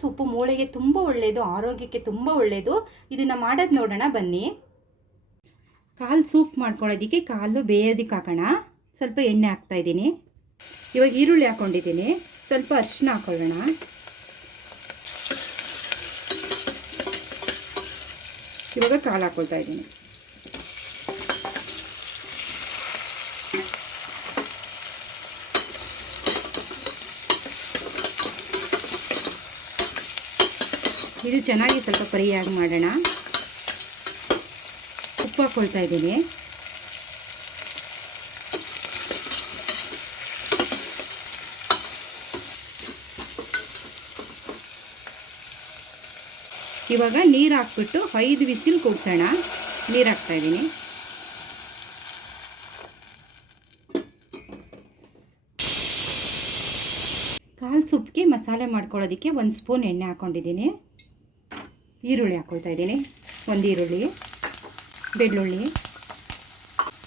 Soup ಮೂಳೆಗೆ ತುಂಬ ಒಳ್ಳೆಯದು, ಆರೋಗ್ಯಕ್ಕೆ ತುಂಬ ಒಳ್ಳೆಯದು. ಇದನ್ನು ಮಾಡೋದು ನೋಡೋಣ ಬನ್ನಿ. ಕಾಲು ಸೂಪ್ ಮಾಡ್ಕೊಳ್ಳೋದಕ್ಕೆ ಕಾಲು ಬೇಯೋದಕ್ಕೆ ಹಾಕೋಣ. ಸ್ವಲ್ಪ ಎಣ್ಣೆ ಹಾಕ್ತಾಯಿದ್ದೀನಿ. ಇವಾಗ ಈರುಳ್ಳಿ ಹಾಕ್ಕೊಂಡಿದ್ದೀನಿ. ಸ್ವಲ್ಪ ಅರಿಶಿನ ಹಾಕೊಳ್ಳೋಣ. ಇವಾಗ ಕಾಲು ಹಾಕ್ಕೊಳ್ತಾ ಇದ್ದೀನಿ. ಇದು ಚೆನ್ನಾಗಿ ಸ್ವಲ್ಪ ಫ್ರೈ ಆಗಿ ಮಾಡೋಣ. ಉಪ್ಪು ಹಾಕ್ಕೊಳ್ತಾ ಇದ್ದೀನಿ. ಇವಾಗ ನೀರು ಹಾಕ್ಬಿಟ್ಟು 5 ವಿಸಿಲ್ ಕೂಗ್ಸೋಣ. ನೀರು ಹಾಕ್ತಾಯಿದ್ದೀನಿ. ಕಾಲು ಸೂಪ್ಗೆ ಮಸಾಲೆ ಮಾಡ್ಕೊಳ್ಳೋದಕ್ಕೆ 1 ಸ್ಪೂನ್ ಎಣ್ಣೆ ಹಾಕ್ಕೊಂಡಿದ್ದೀನಿ. ಈರುಳ್ಳಿ ಹಾಕ್ಕೊಳ್ತಾ ಇದ್ದೀನಿ. 1 ಈರುಳ್ಳಿ, ಬೆಳ್ಳುಳ್ಳಿ,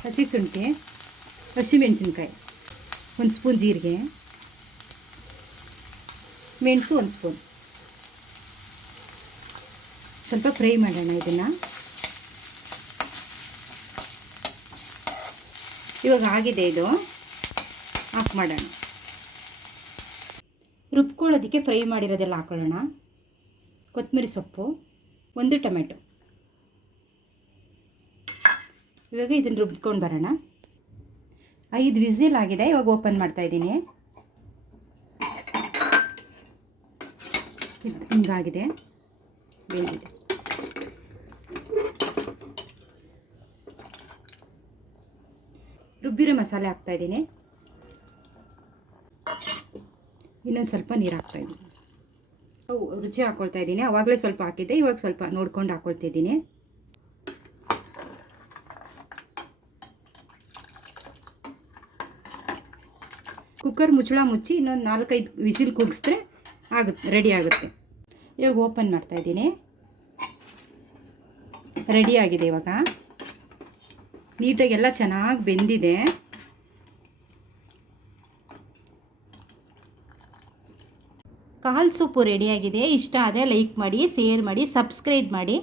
ಹಸಿ ಶುಂಠಿ, ಹಸಿಮೆಣಸಿನ್ಕಾಯಿ, 1 ಸ್ಪೂನ್ ಜೀರಿಗೆ, ಮೆಣಸು 1 ಸ್ಪೂನ್. ಸ್ವಲ್ಪ ಫ್ರೈ ಮಾಡೋಣ ಇದನ್ನು. ಇವಾಗ ಆಗಿದೆ, ಇದು ಆಫ್ ಮಾಡೋಣ. ರುಬ್ಕೊಳ್ಳೋದಕ್ಕೆ ಫ್ರೈ ಮಾಡಿರೋದೆಲ್ಲ ಹಾಕೊಳ್ಳೋಣ. ಕೊತ್ತಂಬರಿ ಸೊಪ್ಪು, 1 ಟೊಮೆಟೊ. ಇವಾಗ ಇದನ್ನು ರುಬ್ಕೊಂಡು ಬರೋಣ. 5 ವಿಸಿಲ್ ಆಗಿದೆ. ಇವಾಗ ಓಪನ್ ಮಾಡ್ತಾಯಿದ್ದೀನಿ. ಹಿಂಗಾಗಿದೆ, ಬೆಂದಿದೆ. ರುಬ್ಬಿರೋ ಮಸಾಲೆ ಹಾಕ್ತಾಯಿದ್ದೀನಿ. ಇನ್ನೊಂದು ಸ್ವಲ್ಪ ನೀರು ಹಾಕ್ತಾಯಿದ್ದೀನಿ. ರುಚಿ ಹಾಕ್ಕೊಳ್ತಾ ಇದ್ದೀನಿ. ಆವಾಗಲೇ ಸ್ವಲ್ಪ ಹಾಕಿದ್ದೆ, ಇವಾಗ ಸ್ವಲ್ಪ ನೋಡ್ಕೊಂಡು ಹಾಕ್ಕೊಳ್ತಿದ್ದೀನಿ. ಕುಕ್ಕರ್ ಮುಚ್ಚಳ ಮುಚ್ಚಿ ಇನ್ನೊಂದು 4-5 ವಿಸಿಲ್ ಕೂಗಿಸಿದ್ರೆ ಆಗುತ್ತೆ, ರೆಡಿ ಆಗುತ್ತೆ. ಇವಾಗ ಓಪನ್ ಮಾಡ್ತಾಯಿದ್ದೀನಿ. ರೆಡಿ ಆಗಿದೆ. ಇವಾಗ ನೀಟಾಗಿ ಎಲ್ಲ ಚೆನ್ನಾಗಿ ಬೆಂದಿದೆ. ಕಾಲು ಸೂಪು ರೆಡಿಯಾಗಿದೆ. ಇಷ್ಟ ಆದರೆ ಲೈಕ್ ಮಾಡಿ, ಶೇರ್ ಮಾಡಿ, ಸಬ್ಸ್ಕ್ರೈಬ್ ಮಾಡಿ.